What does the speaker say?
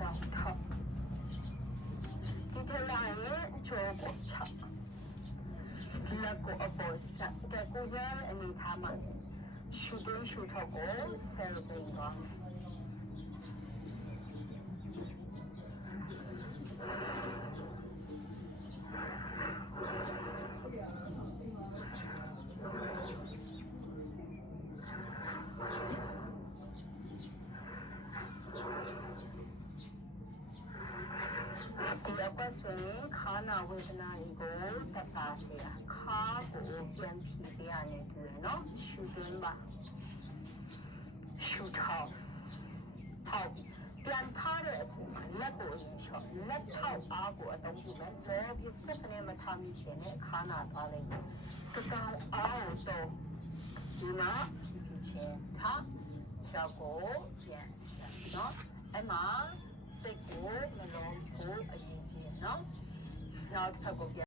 တောင်းထောက်ဒီထလာရဲ့ကြောကိုချလက်ကိုအပေါ်ဆက်တဲ့ကိုရတဲ့အနေထားမှာရှူသွင်းရှူထောက်ကိုဆယ်ကြိမ်ပါဒီအကွက်ဆိုရင်ခါနာဝေဒနာတွေကိုတက်တာစေတာခါကိုပြန်ဖြီးပြရနေတယ်နော်ရှူသွင်းပါရှူထောက်ထောက်ပြန်ထားတဲ့အချိန်မှာလက်ကိုအရင်လျှော့လက်ထောက်အားကိုအသုံးပြုမယ်လောပြီးစက်ကနေမထားမိချင်နဲ့ခါနာသွားလိုက်မယ်ကကောင်အားကိုတော့ဒီမှာချင်းထားချောက်ကိုပြန်ဆက်နော်အဲ့မှာစိတ်ကိုမလုံးဘူးအရင်ကြီးနော်နောက်တစ်ခါကို